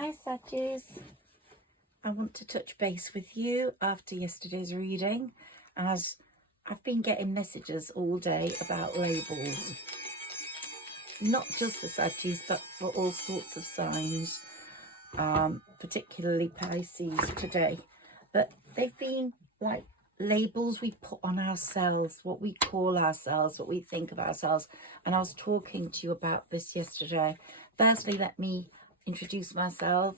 Hi Saggis, I want to touch base with you after yesterday's reading, as I've been getting messages all day about labels, not just for Saggis but for all sorts of signs, particularly Pisces today, but they've been like labels we put on ourselves, what we call ourselves, what we think of ourselves. And I was talking to you about this yesterday. Firstly, let me introduce myself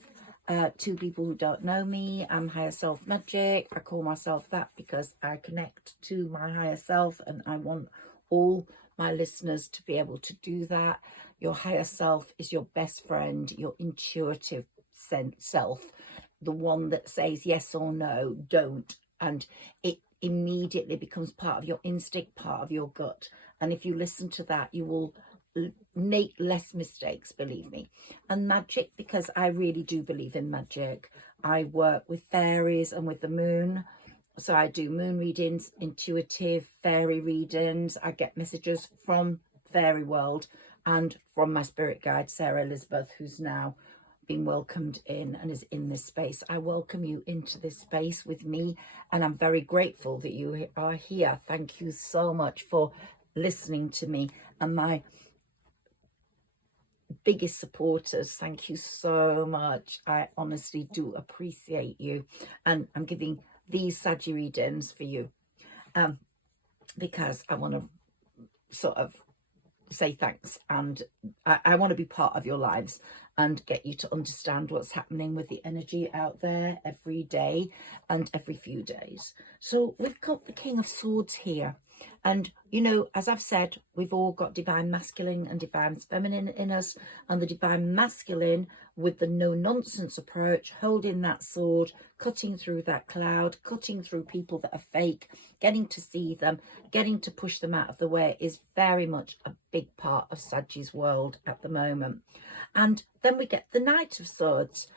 to people who don't know me. I'm Higher Self Magic. I call myself that because I connect to my higher self, and I want all my listeners to be able to do that. Your higher self is your best friend, your intuitive self, the one that says yes or no, don't, and it immediately becomes part of your instinct, part of your gut. And if you listen to that, you will make less mistakes, believe me. And magic, because I really do believe in magic. I work with fairies and with the moon. So I do moon readings, intuitive fairy readings. I get messages from fairy world and from my spirit guide, Sarah Elizabeth, who's now been welcomed in and is in this space. I welcome you into this space with me, and I'm very grateful that you are here. Thank you so much for listening to me, and my biggest supporters, thank you so much. I honestly do appreciate you, and I'm giving these Saggy readings for you because I want to sort of say thanks, and I want to be part of your lives and get you to understand what's happening with the energy out there every day and every few days. So we've got the King of Swords here, and you know, as I've said, we've all got divine masculine and divine feminine in us, and the divine masculine with the no nonsense approach, holding that sword, cutting through that cloud, cutting through people that are fake, getting to see them, getting to push them out of the way, is very much a big part of Saggie's world at the moment. And then we get the Knight of Swords,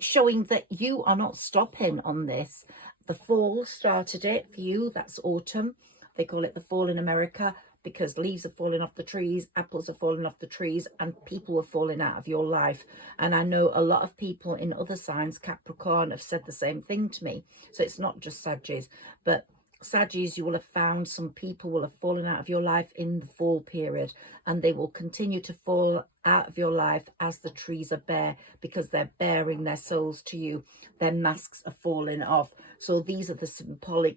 showing that you are not stopping on this. The fall started it for you. That's autumn. They call it the fall in America because leaves are falling off the trees, apples are falling off the trees, and people are falling out of your life. And I know a lot of people in other signs, Capricorn, have said the same thing to me. So it's not just Saggies, but Saggies, you will have found some people will have fallen out of your life in the fall period, and they will continue to fall out of your life as the trees are bare, because they're bearing their souls to you. Their masks are falling off. So these are the symbolic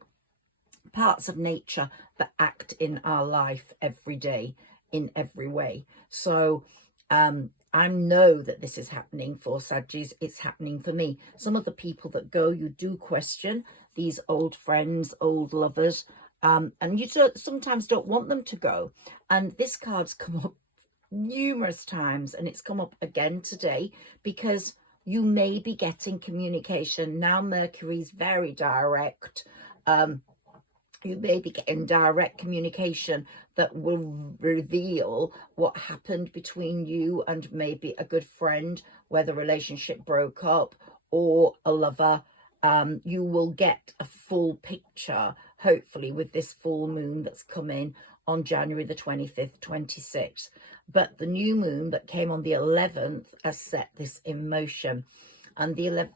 parts of nature that act in our life every day in every way. So I know that this is happening for Saggies. It's happening for me. Some of the people that go, you do question these old friends, old lovers, and you sometimes don't want them to go. And this card's come up numerous times, and it's come up again today because you may be getting communication. Now Mercury's very direct. You may be getting direct communication that will reveal what happened between you and maybe a good friend, where the relationship broke up, or a lover. You will get a full picture, hopefully, with this full moon that's coming on January the 25th, 26th. But the new moon that came on the 11th has set this in motion. And the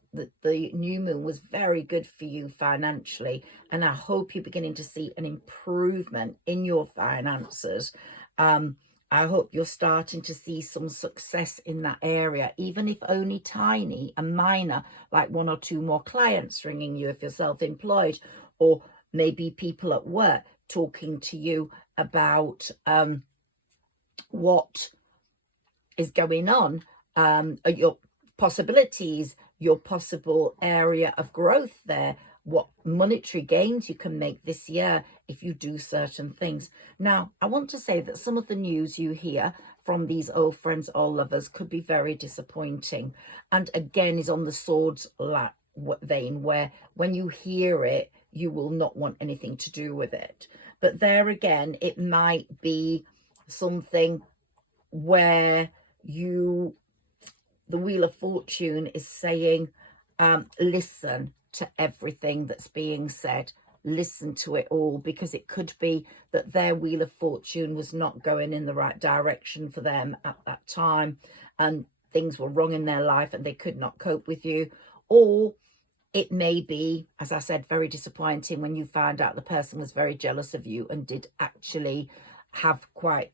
new moon was very good for you financially. And I hope you're beginning to see an improvement in your finances. I hope you're starting to see some success in that area, even if only tiny and minor, like 1 or 2 more clients ringing you if you're self-employed, or maybe people at work talking to you about what is going on, your possibilities, your possible area of growth there, what monetary gains you can make this year if you do certain things. Now, I want to say that some of the news you hear from these old friends or lovers could be very disappointing, and again is on the swords vein, where when you hear it, you will not want anything to do with it. But there again, it might be something where the Wheel of Fortune is saying, listen to everything that's being said. Listen to it all, because it could be that their Wheel of Fortune was not going in the right direction for them at that time. And things were wrong in their life and they could not cope with you. Or it may be, as I said, very disappointing when you found out the person was very jealous of you and did actually have quite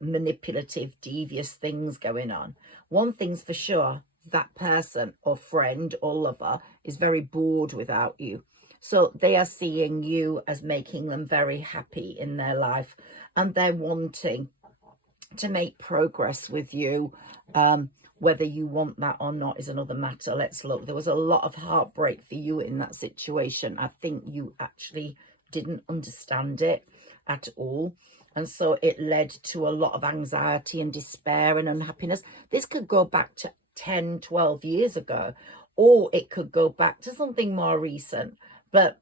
manipulative, devious things going on. One thing's for sure, that person or friend or lover is very bored without you. So they are seeing you as making them very happy in their life, and they're wanting to make progress with you. Whether you want that or not is another matter. Let's look. There was a lot of heartbreak for you in that situation. I think you actually didn't understand it at all. And so it led to a lot of anxiety and despair and unhappiness. This could go back to 10, 12 years ago, or it could go back to something more recent. But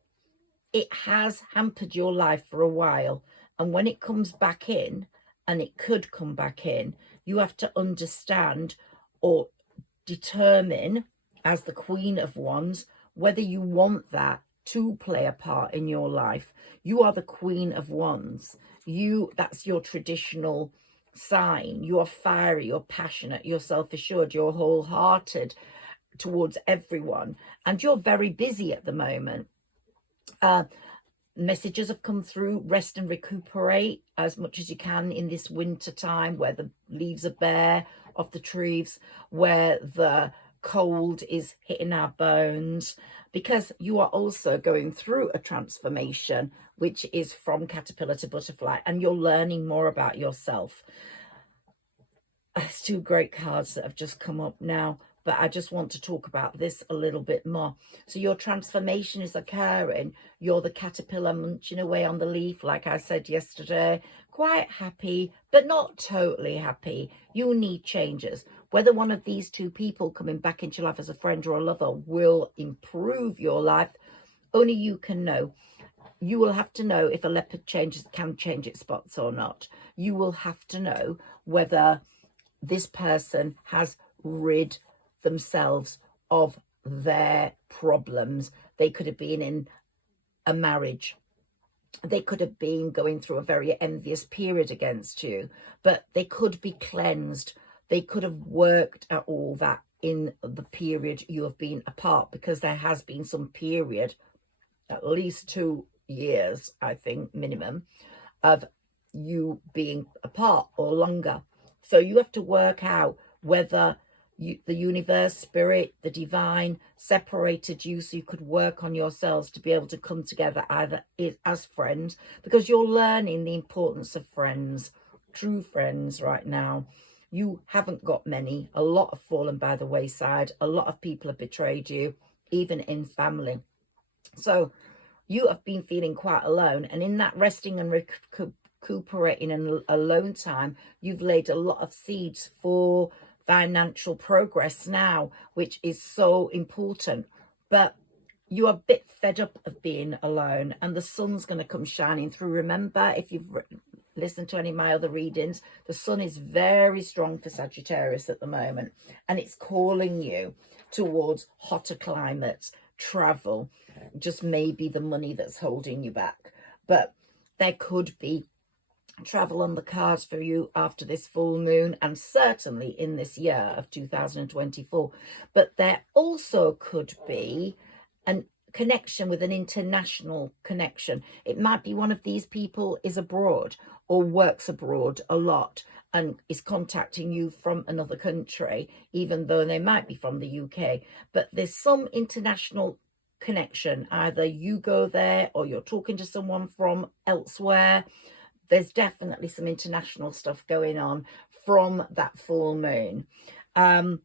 it has hampered your life for a while. And when it comes back in, and it could come back in, you have to understand or determine, as the Queen of Wands, whether you want that to play a part in your life. You are the Queen of Wands. That's your traditional sign. You are fiery, you're passionate, you're self-assured, you're wholehearted towards everyone, and you're very busy at the moment. Messages have come through: rest and recuperate as much as you can in this winter time, where the leaves are bare off the trees, where the cold is hitting our bones, because you are also going through a transformation, which is from caterpillar to butterfly, and you're learning more about yourself. There's two great cards that have just come up now, but I just want to talk about this a little bit more. So your transformation is occurring. You're the caterpillar munching away on the leaf, like I said yesterday, quite happy, but not totally happy. You need changes. Whether one of these two people coming back into your life as a friend or a lover will improve your life, only you can know. You will have to know if a leopard can change its spots or not. You will have to know whether this person has rid themselves of their problems. They could have been in a marriage. They could have been going through a very envious period against you, but they could be cleansed. They could have worked at all that in the period you have been apart, because there has been some period, at least 2 years, I think, minimum, of you being apart or longer. So you have to work out whether the universe, spirit, the divine separated you so you could work on yourselves to be able to come together either as friends, because you're learning the importance of friends, true friends right now. You haven't got many. A lot have fallen by the wayside. A lot of people have betrayed you, even in family. So you have been feeling quite alone, and in that resting and recuperating and alone time, you've laid a lot of seeds for financial progress now, which is so important. But you're a bit fed up of being alone, and the sun's going to come shining through. Remember, if you've listened to any of my other readings, the sun is very strong for Sagittarius at the moment, and it's calling you towards hotter climates, travel. Just maybe the money that's holding you back, but there could be travel on the cards for you after this full moon, and certainly in this year of 2024. But there also could be a connection with an international connection. It might be one of these people is abroad or works abroad a lot and is contacting you from another country, even though they might be from the UK. But there's some international connection. Either you go there or you're talking to someone from elsewhere. There's definitely some international stuff going on from that full moon. But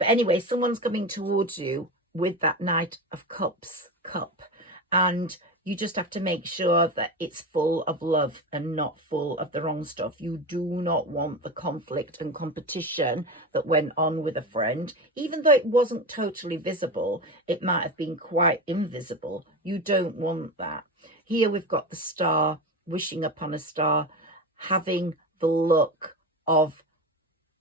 anyway, someone's coming towards you with that Knight of Cups cup, and you just have to make sure that it's full of love and not full of the wrong stuff. You do not want the conflict and competition that went on with a friend. Even though it wasn't totally visible, it might have been quite invisible. You don't want that. Here we've got the Star, wishing upon a star, having the luck of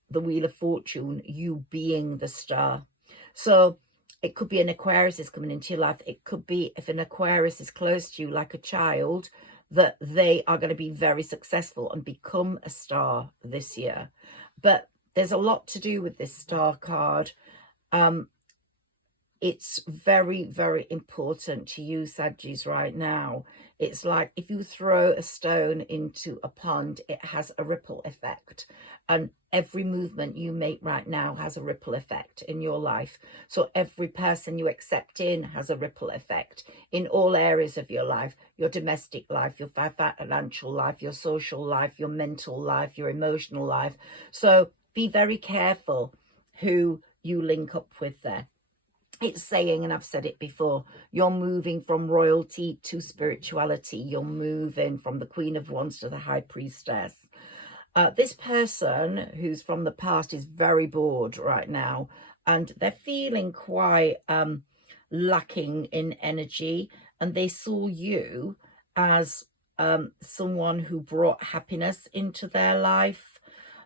the Wheel of Fortune, you being the star. So it could be an Aquarius is coming into your life. It could be, if an Aquarius is close to you, like a child, that they are going to be very successful and become a star this year. But there's a lot to do with this star card. It's very, very important to you, Saggies, right now. It's like if you throw a stone into a pond, it has a ripple effect. And every movement you make right now has a ripple effect in your life. So every person you accept in has a ripple effect in all areas of your life, your domestic life, your financial life, your social life, your mental life, your emotional life. So be very careful who you link up with there. It's saying, and I've said it before, you're moving from royalty to spirituality. You're moving from the Queen of Wands to the High Priestess. This person who's from the past is very bored right now, and they're feeling quite lacking in energy, and they saw you as someone who brought happiness into their life.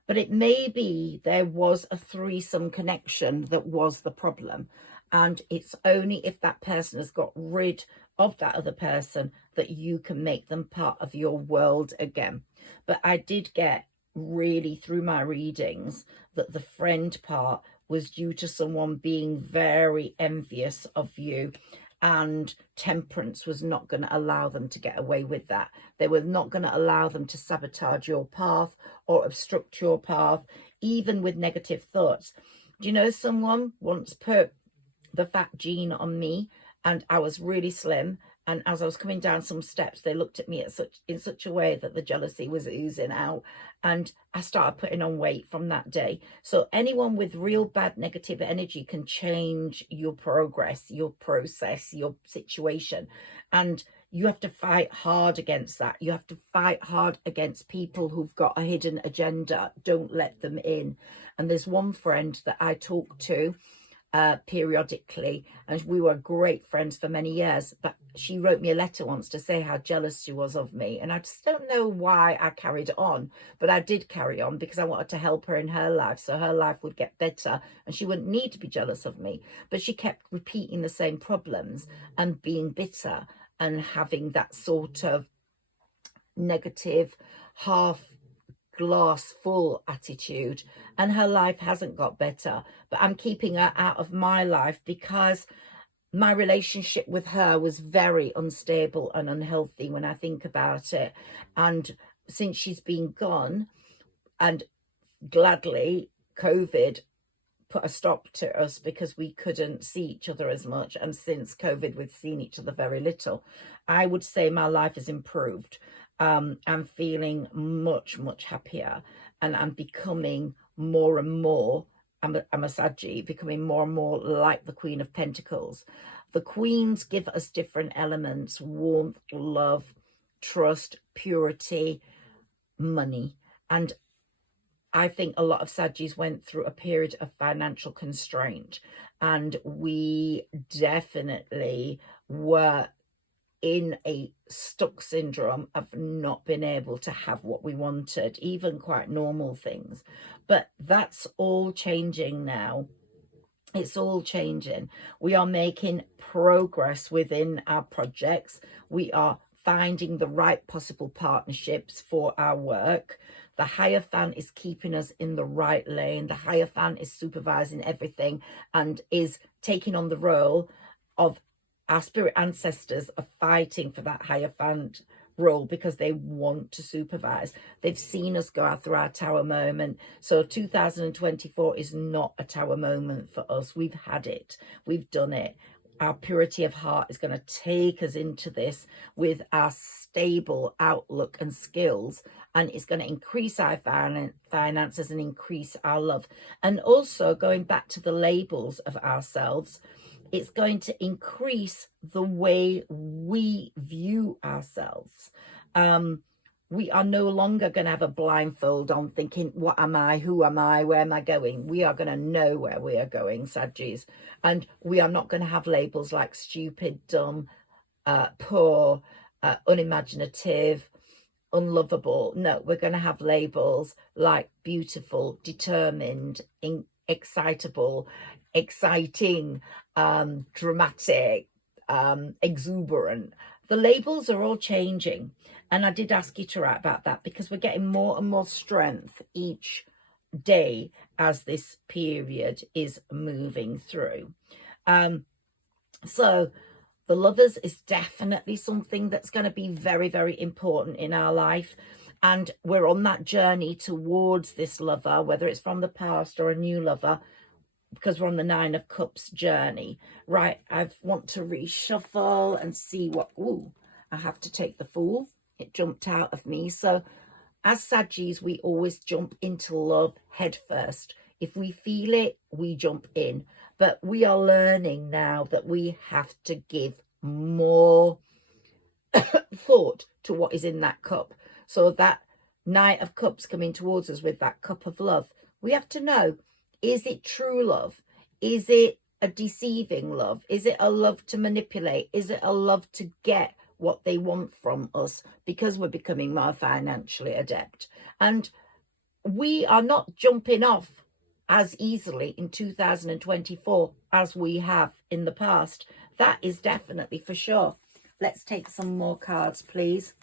But it may be there was a threesome connection that was the problem. And it's only if that person has got rid of that other person that you can make them part of your world again. But I did get really through my readings that the friend part was due to someone being very envious of you, and temperance was not going to allow them to get away with that. They were not going to allow them to sabotage your path or obstruct your path, even with negative thoughts. Do you know, someone once put the fat gene on me, and I was really slim, and as I was coming down some steps, they looked at me in such a way that the jealousy was oozing out, and I started putting on weight from that day. So anyone with real bad negative energy can change your progress, your process, your situation, and you have to fight hard against that. You have to fight hard against people who've got a hidden agenda. Don't let them in. And there's one friend that I talk to periodically, and we were great friends for many years, but she wrote me a letter once to say how jealous she was of me, and I just don't know why I carried on, but I did carry on because I wanted to help her in her life so her life would get better and she wouldn't need to be jealous of me. But she kept repeating the same problems and being bitter and having that sort of negative half glass full attitude, and her life hasn't got better. But I'm keeping her out of my life because my relationship with her was very unstable and unhealthy when I think about it. And since she's been gone, and gladly COVID put a stop to us because we couldn't see each other as much, and since COVID we've seen each other very little, I would say my life has improved. I'm feeling much happier, and I'm becoming more and more, I'm a Saggy, becoming more and more like the Queen of Pentacles. The Queens give us different elements: warmth, love, trust, purity, money. And I think a lot of Saggies went through a period of financial constraint, and we definitely were in a stuck syndrome of not being able to have what we wanted, even quite normal things. But that's all changing now. It's all changing. We are making progress within our projects. We are finding the right possible partnerships for our work. The Hierophant is keeping us in the right lane. The Hierophant is supervising everything and is taking on the role of our spirit ancestors are fighting for that Hierophant role because they want to supervise. They've seen us go through our tower moment. So 2024 is not a tower moment for us. We've had it. We've done it. Our purity of heart is going to take us into this with our stable outlook and skills, and it's going to increase our finances and increase our love. And also, going back to the labels of ourselves, it's going to increase the way we view ourselves. We are no longer going to have a blindfold on thinking, what am I? Who am I? Where am I going? We are going to know where we are going, Saggies. And we are not going to have labels like stupid, dumb, poor, unimaginative, unlovable. No, we're going to have labels like beautiful, determined, excitable, exciting, dramatic, exuberant. The labels are all changing, and I did ask you to write about that because we're getting more and more strength each day as this period is moving through. So the Lovers is definitely something that's going to be very, very important in our life. And we're on that journey towards this lover, whether it's from the past or a new lover, because we're on the 9 of Cups journey. Right, I want to reshuffle and see what... Ooh, I have to take the Fool. It jumped out of me. So as Saggies, we always jump into love head first. If we feel it, we jump in. But we are learning now that we have to give more thought to what is in that cup. So that Knight of Cups coming towards us with that cup of love, we have to know, is it true love? Is it a deceiving love? Is it a love to manipulate? Is it a love to get what they want from us because we're becoming more financially adept? And we are not jumping off as easily in 2024 as we have in the past. That is definitely for sure. Let's take some more cards, please,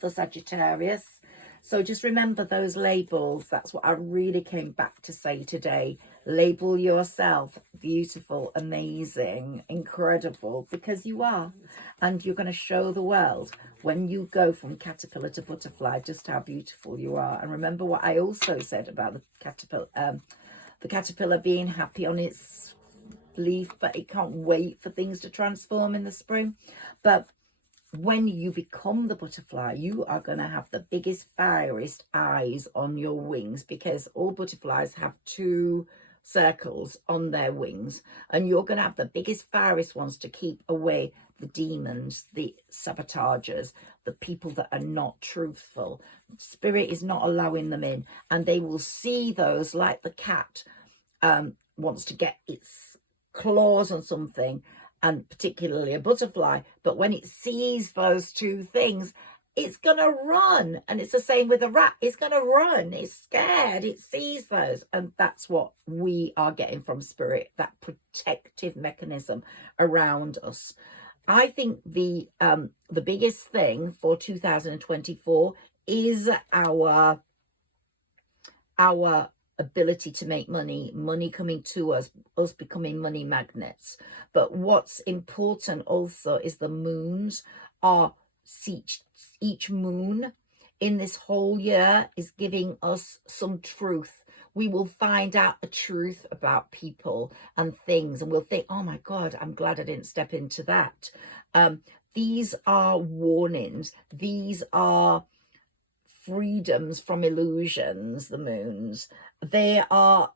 for Sagittarius. So just remember those labels. That's what I really came back to say today. Label yourself beautiful, amazing, incredible, because you are. And you're going to show the world when you go from caterpillar to butterfly just how beautiful you are. And remember what I also said about the caterpillar being happy on its leaf, but it can't wait for things to transform in the spring. But when you become the butterfly, you are going to have the biggest, fieriest eyes on your wings, because all butterflies have 2 circles on their wings, and you're going to have the biggest, fieriest ones to keep away the demons, the sabotagers, the people that are not truthful. Spirit is not allowing them in, and they will see those, like the cat wants to get its claws on something, and particularly a butterfly, but when it sees those 2 things, it's going to run. And it's the same with a rat. It's going to run. It's scared. It sees those. And that's what we are getting from Spirit, that protective mechanism around us. I think the biggest thing for 2024 is our ability to make money coming to us becoming money magnets. But what's important also is the moons are each moon in this whole year is giving us some truth. We will find out a truth about people and things, and we'll think, oh my God, I'm glad I didn't step into that. These are warnings. These are freedoms from illusions, the moons. They are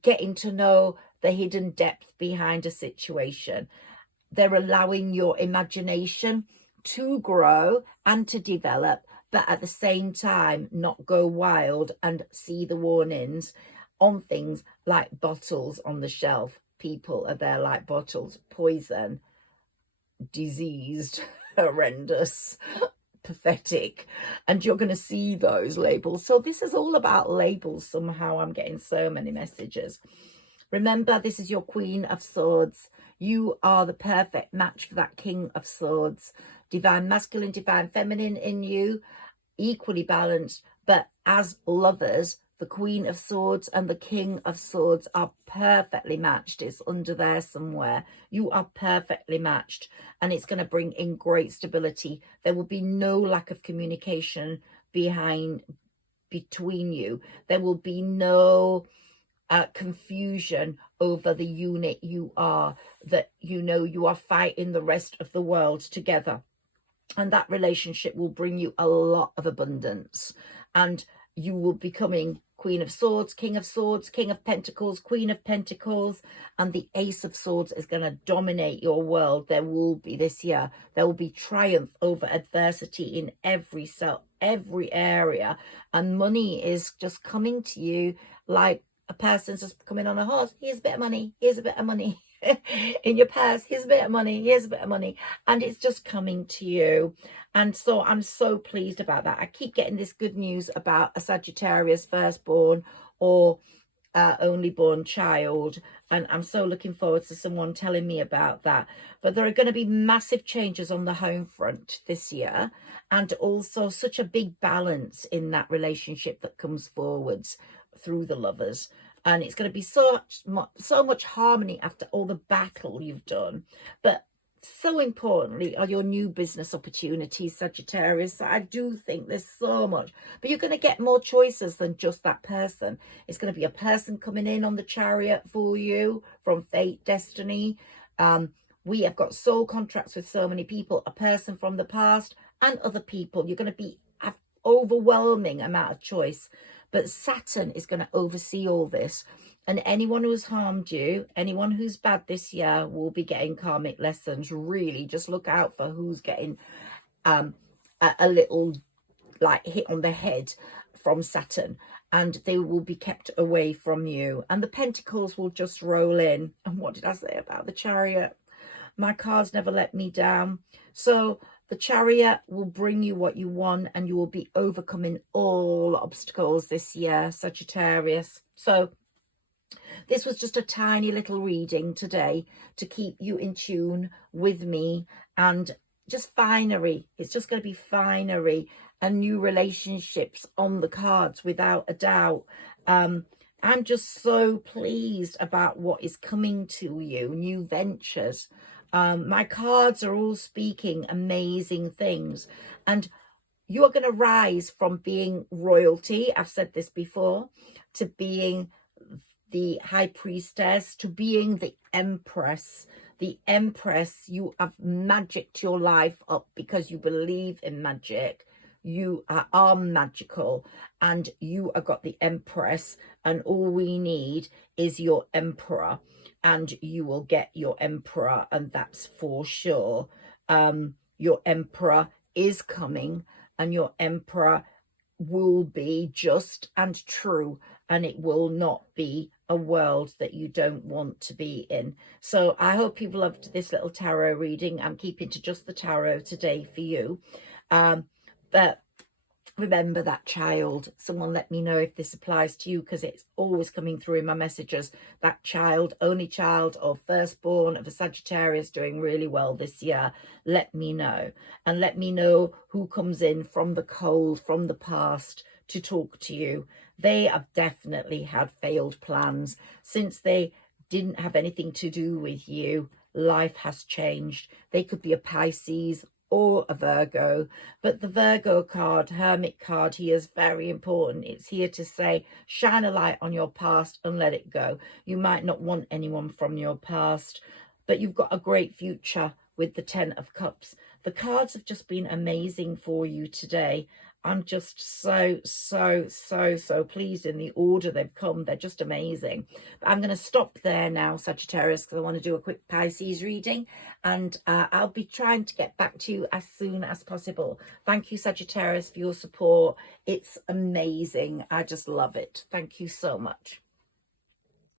getting to know the hidden depth behind a situation. They're allowing your imagination to grow and to develop, but at the same time not go wild and see the warnings on things like bottles on the shelf. People are there like bottles, poison, diseased, horrendous, pathetic, and you're going to see those labels. So this is all about labels. Somehow I'm getting so many messages. Remember, this is your Queen of Swords. You are the perfect match for that King of Swords. Divine masculine, divine feminine in you, equally balanced. But as lovers, the Queen of Swords and the King of Swords are perfectly matched. It's under there somewhere. You are perfectly matched, and it's going to bring in great stability. There will be no lack of communication between you. There will be no confusion over the unit you are, that you are fighting the rest of the world together. And that relationship will bring you a lot of abundance, and you will be becoming Queen of Swords, King of Pentacles, Queen of Pentacles, and the Ace of Swords is going to dominate your world. There will be this year, there will be triumph over adversity in every area, and money is just coming to you like a person's just coming on a horse. Here's a bit of money, here's a bit of money. In your purse, here's a bit of money, here's a bit of money, and it's just coming to you. And so I'm so pleased about that. I keep getting this good news about a Sagittarius firstborn, or only born child, and I'm so looking forward to someone telling me about that. But there are going to be massive changes on the home front this year, and also such a big balance in that relationship that comes forwards through the lovers. And it's going to be so much harmony after all the battle you've done. But so importantly are your new business opportunities, Sagittarius. I do think there's so much, but you're going to get more choices than just that person. It's going to be a person coming in on the Chariot for you from fate, destiny. We have got soul contracts with so many people, a person from the past and other people. You're going to be an overwhelming amount of choice, but Saturn is going to oversee all this. And anyone who's harmed you, anyone who's bad this year, will be getting karmic lessons. Really, just look out for who's getting a little like hit on the head from Saturn, and they will be kept away from you. And the Pentacles will just roll in. And what did I say about the Chariot? My cards never let me down. So the Chariot will bring you what you want, and you will be overcoming all obstacles this year, Sagittarius. So this was just a tiny little reading today to keep you in tune with me, and just finery. It's just going to be finery and new relationships on the cards, without a doubt. I'm just so pleased about what is coming to you, new ventures. My cards are all speaking amazing things, and you're going to rise from being royalty, I've said this before, to being the high priestess, to being the empress. The empress, you have magicked your life up because you believe in magic. You are magical, and you have got the empress, and all we need is your emperor, and you will get your emperor, and that's for sure. Your emperor is coming, and your emperor will be just and true, and it will not be a world that you don't want to be in. So I hope you loved this little tarot reading. I'm keeping to just the tarot today for you. But remember that child. Someone let me know if this applies to you, because it's always coming through in my messages. That child, only child or firstborn of a Sagittarius doing really well this year. Let me know. And let me know who comes in from the cold, from the past, to talk to you. They have definitely had failed plans. Since they didn't have anything to do with you, life has changed. They could be a Pisces or a Virgo, but the Virgo card, Hermit card, here is very important. It's here to say, shine a light on your past and let it go. You might not want anyone from your past, but you've got a great future with the 10 of Cups. The cards have just been amazing for you today. I'm just so pleased in the order they've come. They're just amazing. But I'm going to stop there now, Sagittarius, because I want to do a quick Pisces reading, and I'll be trying to get back to you as soon as possible. Thank you, Sagittarius, for your support. It's amazing. I just love it. Thank you so much.